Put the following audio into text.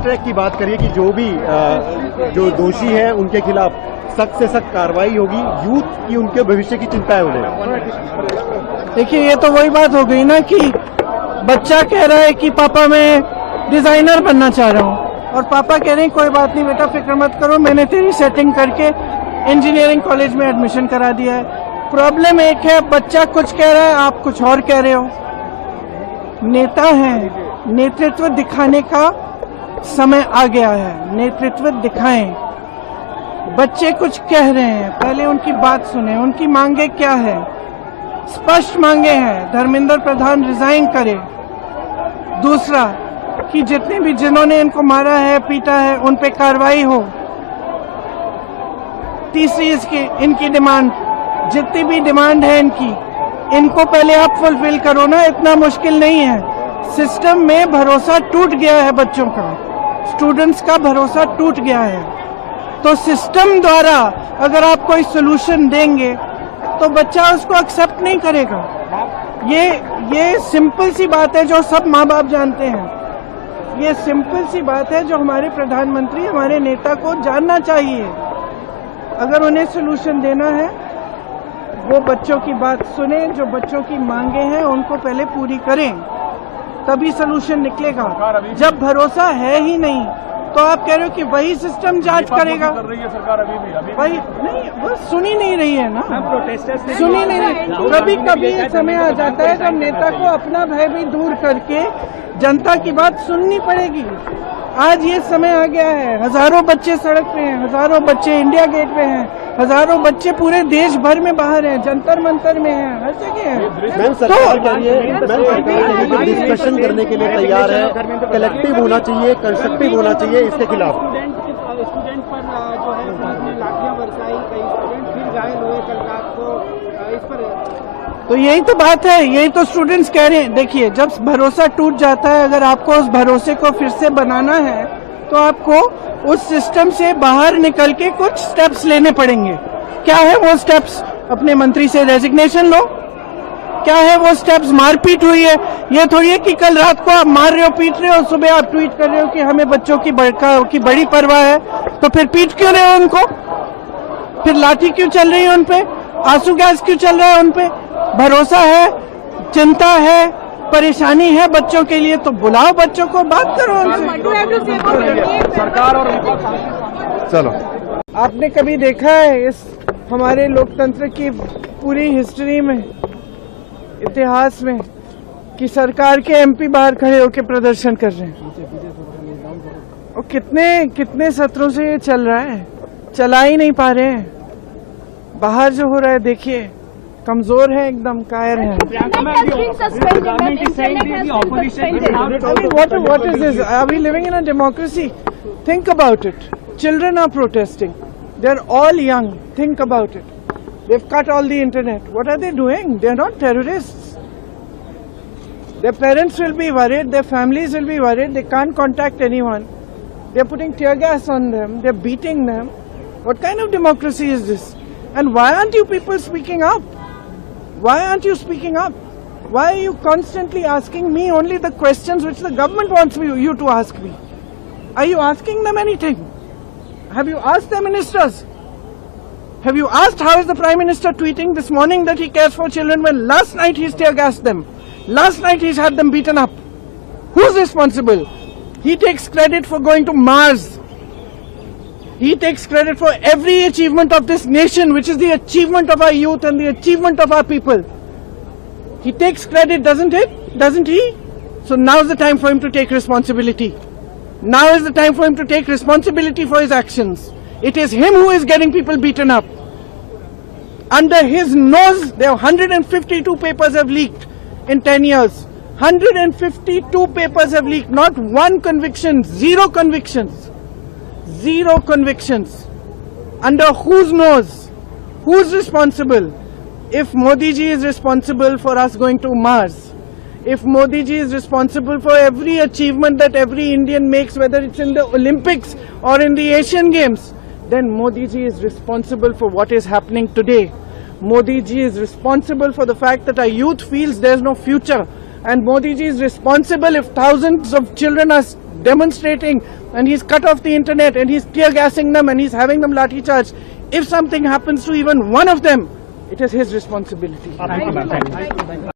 Fast track की बात करिए कि जो दोषी है उनके खिलाफ सख्त से सख्त कार्रवाई होगी, यूथ की उनके भविष्य की चिंता है उन्हें। देखिए, ये तो वही बात हो गई ना कि बच्चा कह रहा है कि पापा मैं डिजाइनर बनना चाह रहा हूँ, और पापा कह रहे हैं कोई बात नहीं बेटा, फिक्र मत करो, मैंने तेरी सेटिंग करके इंजीनियरिंग कॉलेज में एडमिशन करा दिया है। प्रॉब्लम एक है, बच्चा कुछ कह रहा है, आप कुछ और कह रहे हो। नेता हैं, नेतृत्व दिखाने का समय आ गया है, नेतृत्व दिखाएं। बच्चे कुछ कह रहे हैं, पहले उनकी बात सुने, उनकी मांगे क्या है। स्पष्ट मांगे हैं, धर्मेंद्र प्रधान रिजाइन करे। दूसरा कि जितने भी जिन्होंने इनको मारा है, पीटा है, उन पे कार्रवाई हो। तीसरी इनकी डिमांड, जितनी भी डिमांड है इनको पहले आप फुलफिल करो ना, इतना मुश्किल नहीं है। सिस्टम में भरोसा टूट गया है, बच्चों का, स्टूडेंट्स का भरोसा टूट गया है। तो सिस्टम द्वारा अगर आप कोई सोल्यूशन देंगे तो बच्चा उसको एक्सेप्ट नहीं करेगा। ये सिंपल सी बात है जो सब माँ बाप जानते हैं। ये सिंपल सी बात है जो हमारे प्रधानमंत्री, हमारे नेता को जानना चाहिए। अगर उन्हें सोल्यूशन देना है, वो बच्चों की बात सुने, जो बच्चों की मांगे हैं उनको पहले पूरी करें, तभी सोल्यूशन निकलेगा। जब भरोसा है ही नहीं तो आप कह रहे हो कि वही सिस्टम जांच करेगा। कर रही है सरकार अभी वही नहीं, वो सुनी नहीं रही है ना, सुनी नहीं रही। कभी कभी समय आ जाता है जब नेता को अपना भय भी दूर करके जनता की बात सुननी पड़ेगी। आज ये समय आ गया है, हजारों बच्चे सड़क पे हैं, हजारों बच्चे इंडिया गेट पे हैं, हजारों बच्चे पूरे देश भर में बाहर हैं, जंतर मंतर में हैं, हर जगह हैं। मैम सरकार कह रही है डिस्कशन करने के लिए तैयार है, कलेक्टिव होना चाहिए, कंस्ट्रक्टिव होना चाहिए इसके खिलाफ। स्टूडेंट पर जो है पुलिस ने लाठियां बरसाई, कई स्टूडेंट फिर घायल हुए कल रात को, इस पर तो यही तो बात है, यही तो स्टूडेंट्स कह रहे हैं। देखिए, जब भरोसा टूट जाता है, अगर आपको उस भरोसे को फिर से बनाना है तो आपको उस सिस्टम से बाहर निकल के कुछ स्टेप्स लेने पड़ेंगे। क्या है वो स्टेप्स? अपने मंत्री से रेजिग्नेशन लो। क्या है वो स्टेप्स? मारपीट हुई है, ये थोड़ी है कि कल रात को आप मार रहे हो, पीट रहे हो, सुबह आप ट्वीट कर रहे हो कि हमें बच्चों की बड़ी परवाह है, तो फिर पीट क्यों रहे हो उनको? फिर लाठी क्यों चल रही है उन पे? आंसू गैस क्यों चल रहा है उन पे? भरोसा है, चिंता है, परेशानी है बच्चों के लिए, तो बुलाओ बच्चों को, बात करो उनसे। सरकार और चलो, आपने कभी देखा है इस हमारे लोकतंत्र की पूरी हिस्ट्री में, इतिहास में, कि सरकार के एमपी बाहर खड़े होकर प्रदर्शन कर रहे हैं? और कितने सत्रों से ये चल रहा है, चला ही नहीं पा रहे हैं। बाहर जो हो रहा है देखिए, कमजोर है, एकदम कायर है। What is this? Are we living in a democracy? Think about it. Children are protesting. They're all young. Think about it. They've cut all the internet. What are they doing? They're not terrorists. Their parents will be worried. Their families will be worried. They can't contact anyone. They're putting tear gas on them. They're beating them. What kind of democracy is this? And why aren't you people speaking up? Why aren't you speaking up? Why are you constantly asking me only the questions which the government wants you to ask me? Are you asking them anything? Have you asked the ministers? Have you asked how is the Prime Minister tweeting this morning that he cares for children when last night he's tear gassed them? Last night he's had them beaten up. Who's responsible? He takes credit for going to Mars. He takes credit for every achievement of this nation, which is the achievement of our youth and the achievement of our people. He takes credit, doesn't he? So now's the time for him to take responsibility. Now is the time for him to take responsibility for his actions. It is him who is getting people beaten up. Under his nose, there are 152 papers have leaked in 10 years. 152 papers have leaked, not one conviction, zero convictions. Zero convictions. Under whose nose? Who's responsible? If Modi ji is responsible for us going to Mars, if Modi ji is responsible for every achievement that every Indian makes, whether it's in the Olympics or in the Asian Games, then Modi ji is responsible for what is happening today. Modi ji is responsible for the fact that our youth feels there's no future. And Modi ji is responsible if thousands of children are demonstrating and he's cut off the internet and he's tear gassing them and he's having them lathi charge. If something happens to even one of them, it is his responsibility.